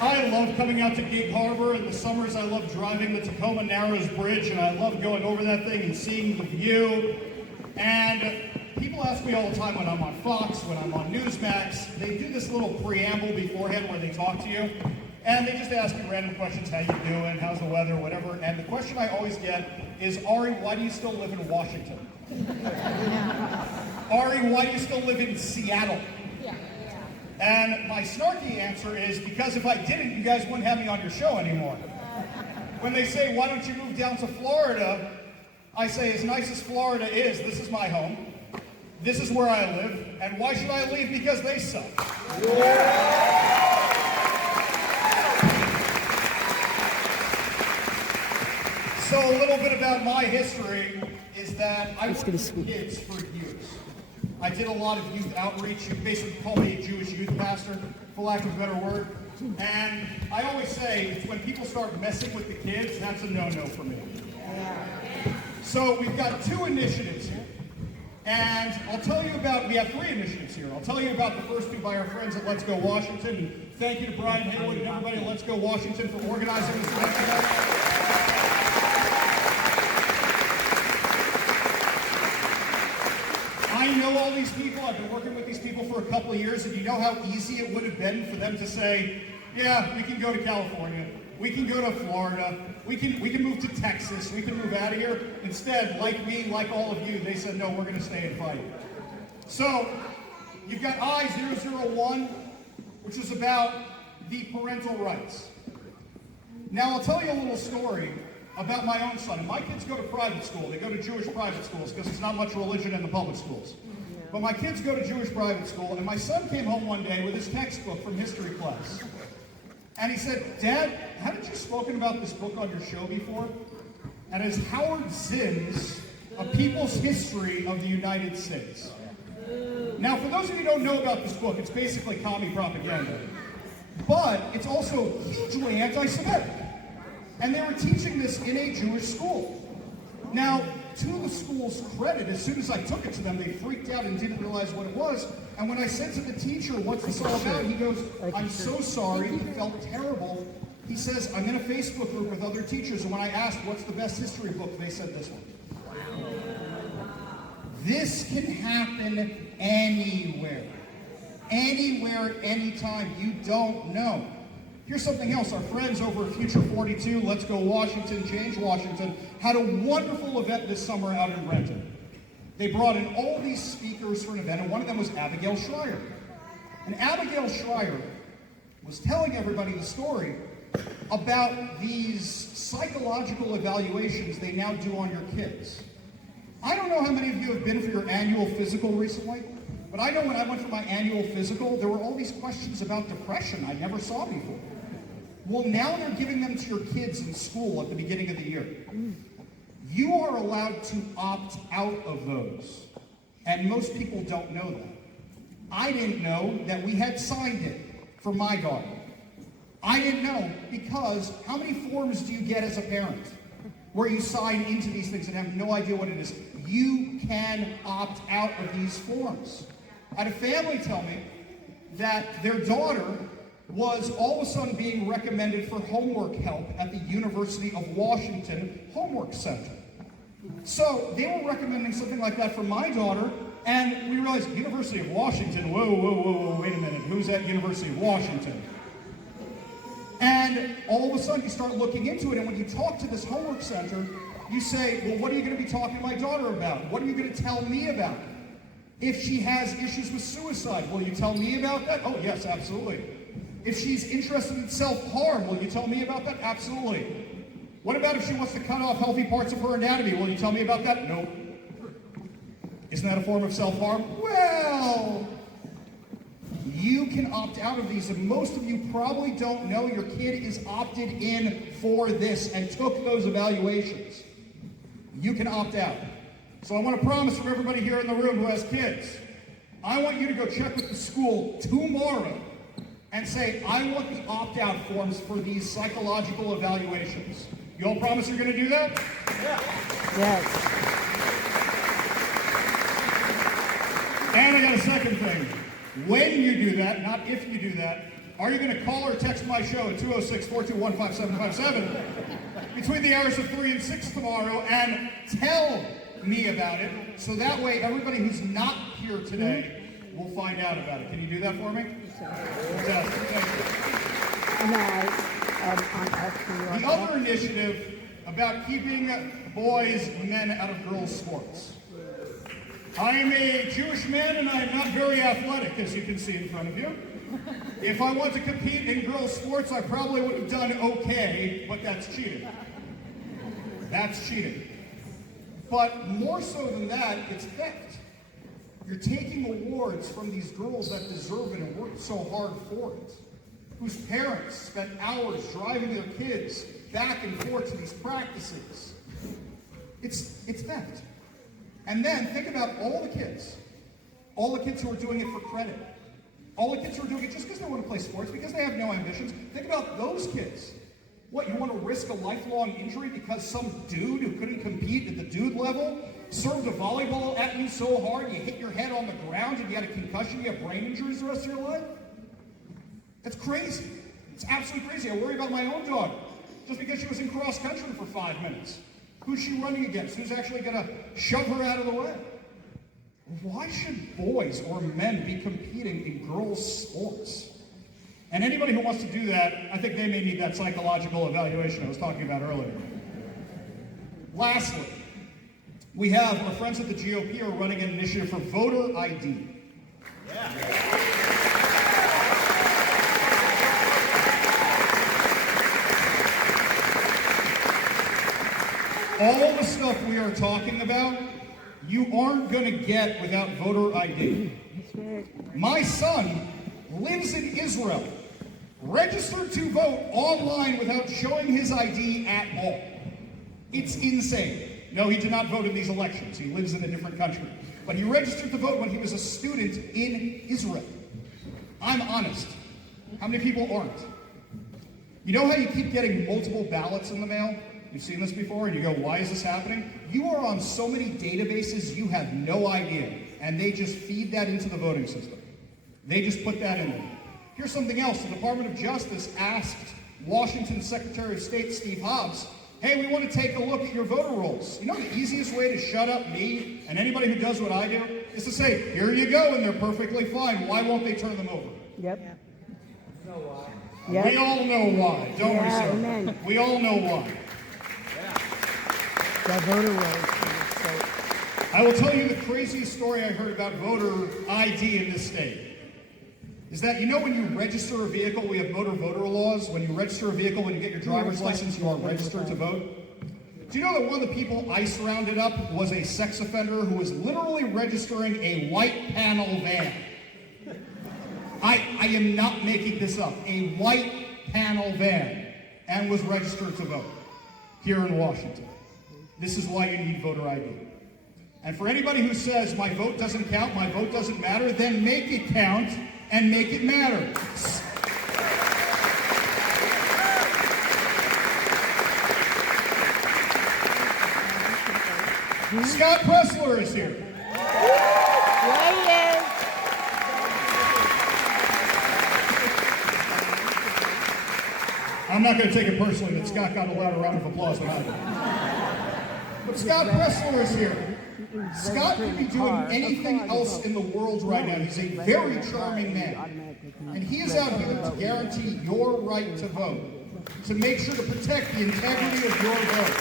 I love coming out to Gig Harbor. In the summers, I love driving the Tacoma Narrows Bridge, and I love going over that thing and seeing the view. And people ask me all the time when I'm on Fox, when I'm on Newsmax, they do this little preamble beforehand where they talk to you, and they just ask you random questions, how you doing, how's the weather, whatever. And the question I always get is, Ari, why do you still live in Washington? Ari, why do you still live in Seattle? And my snarky answer is, because if I didn't, you guys wouldn't have me on your show anymore. When they say, why don't you move down to Florida? I say, as nice as Florida is, this is my home. This is where I live. And why should I leave? Because they suck. So a little bit about my history is that I worked with kids for years. I did a lot of youth outreach. You basically call me a Jewish youth pastor, for lack of a better word. And I always say, it's when people start messing with the kids, that's a no-no for me. So we've got 2 initiatives here. And I'll tell you about, we have 3 initiatives here. I'll tell you about the first 2 by our friends at Let's Go Washington. And thank you to Brian Haywood and everybody at Let's Go Washington for organizing this event today. I know all these people. I've been working with these people for a couple of years, and you know how easy it would have been for them to say, yeah, we can go to California, we can go to Florida, we can move to Texas, we can move out of here. Instead, like me, like all of you, they said, no, we're going to stay and fight. So, you've got I-001, which is about the parental rights. Now, I'll tell you a little story about my own son. And my kids go to private school. They go to Jewish private schools because there's not much religion in the public schools. But my kids go to Jewish private school, and my son came home one day with his textbook from history class. And he said, Dad, haven't you spoken about this book on your show before? And it's Howard Zinn's A People's History of the United States. Now, for those of you who don't know about this book, it's basically commie propaganda. But it's also hugely anti-Semitic. And they were teaching this in a Jewish school. Now, to the school's credit, as soon as I took it to them, they freaked out and didn't realize what it was. And when I said to the teacher, what's this all about? He goes, I'm so sorry, he felt terrible. He says, I'm in a Facebook group with other teachers, and when I asked, what's the best history book, they said this one. This can happen anywhere. Anywhere, anytime, you don't know. Here's something else. Our friends over at Future 42, Let's Go Washington, Change Washington, had a wonderful event this summer out in Renton. They brought in all these speakers for an event, and one of them was Abigail Schreier. And Abigail Schreier was telling everybody the story about these psychological evaluations they now do on your kids. I don't know how many of you have been for your annual physical recently, but I know when I went for my annual physical, there were all these questions about depression I never saw before. Well, now they're giving them to your kids in school at the beginning of the year. You are allowed to opt out of those, and most people don't know that. I didn't know that we had signed it for my daughter. I didn't know because how many forms do you get as a parent where you sign into these things and have no idea what it is? You can opt out of these forms. I had a family tell me that their daughter was all of a sudden being recommended for homework help at the University of Washington Homework Center. So they were recommending something like that for my daughter, and we realized, University of Washington, whoa, wait a minute, who's at University of Washington? And all of a sudden you start looking into it, and when you talk to this homework center, you say, well, what are you going to be talking to my daughter about? What are you going to tell me about? If she has issues with suicide, will you tell me about that? Oh, yes, absolutely. If she's interested in self-harm, will you tell me about that? Absolutely. What about if she wants to cut off healthy parts of her anatomy? Will you tell me about that? Nope. Isn't that a form of self-harm? Well, you can opt out of these, and most of you probably don't know your kid is opted in for this and took those evaluations. You can opt out. So I want to promise from everybody here in the room who has kids, I want you to go check with the school tomorrow and say, I want the opt-out forms for these psychological evaluations. You all promise you're going to do that? Yeah. Yes. And I got a second thing. When you do that, not if you do that, Are you going to call or text my show at 206-421-5757 between the hours of 3 and 6 tomorrow and tell me about it, so that way everybody who's not here today will find out about it. Can you do that for me? Fantastic. Thank you. The other initiative about keeping boys and men out of girls' sports. I am a Jewish man and I am not very athletic, as you can see in front of you. If I want to compete in girls' sports, I probably would have done okay, but that's cheating. That's cheating. But more so than that, it's theft. You're taking awards from these girls that deserve it and worked so hard for it, whose parents spent hours driving their kids back and forth to these practices. It's theft. And then think about all the kids who are doing it for credit, all the kids who are doing it just because they want to play sports, because they have no ambitions. Think about those kids. What, you want to risk a lifelong injury because some dude who couldn't compete at the dude level served a volleyball at you so hard you hit your head on the ground and you had a concussion, you have brain injuries the rest of your life? That's crazy. It's absolutely crazy. I worry about my own daughter just because she was in cross country for 5 minutes. Who's she running against? Who's actually going to shove her out of the way? Why should boys or men be competing in girls' sports? And anybody who wants to do that, I think they may need that psychological evaluation I was talking about earlier. Lastly, we have our friends at the GOP are running an initiative for voter ID. Yeah. All the stuff we are talking about, you aren't going to get without voter ID. My son lives in Israel, registered to vote online without showing his ID at all. It's insane. No, he did not vote in these elections. He lives in a different country. But he registered to vote when he was a student in Israel. I'm honest. How many people aren't? You know how you keep getting multiple ballots in the mail? You've seen this before, and you go, why is this happening? You are on so many databases you have no idea, and they just feed that into the voting system. They just put that in there. Here's something else. The Department of Justice asked Washington Secretary of State Steve Hobbs, hey, we want to take a look at your voter rolls. You know the easiest way to shut up me and anybody who does what I do is to say, here you go, and they're perfectly fine. Why won't they turn them over? Yep. You know why? Yep. We all know why, don't we, sir? Amen. We all know why. The voter rolls. I will tell you the craziest story I heard about voter ID in this state. Is that, you know, when you register a vehicle, we have motor voter laws. When you register a vehicle, when you get your driver's license, you are registered to vote. Do you know that one of the people ICE rounded up was a sex offender who was literally registering a white panel van? I am not making this up. A white panel van, and was registered to vote here in Washington. This is why you need voter ID. And for anybody who says, my vote doesn't count, my vote doesn't matter, then make it count and make it matter. Scott Presler is here. There he is. I'm not going to take it personally that Scott got a louder round of applause than I did. But Scott Presler is here. Scott could be doing anything else in the world right now. He's a very charming man. And he is out here to guarantee your right to vote, to make sure to protect the integrity of your vote.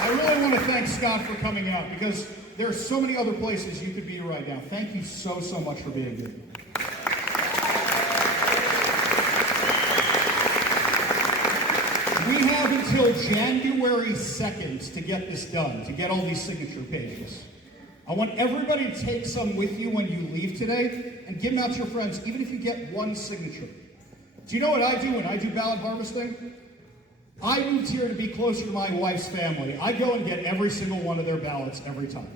I really want to thank Scott for coming out, because there are so many other places you could be right now. Thank you so much for being here. We have until January 2nd to get this done, to get all these signature pages. I want everybody to take some with you when you leave today and give them out to your friends, even if you get one signature. Do you know what I do when I do ballot harvesting? I moved here to be closer to my wife's family. I go and get every single one of their ballots every time.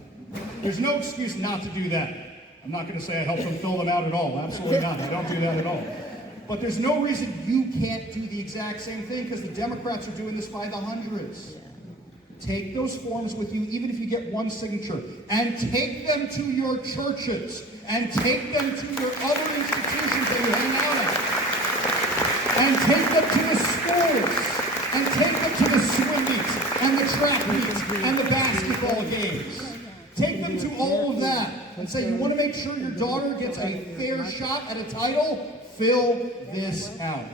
There's no excuse not to do that. I'm not going to say I help them fill them out at all. Absolutely not. I don't do that at all. But there's no reason you can't do the exact same thing, because the Democrats are doing this by the hundreds. Take those forms with you, even if you get one signature, and take them to your churches, and take them to your other institutions that you hang out at, and take them to the schools, and take them to the swim meets, and the track meets, and the basketball games. Take them to all of that, and say, you want to make sure your daughter gets a fair shot at a title? Fill this out.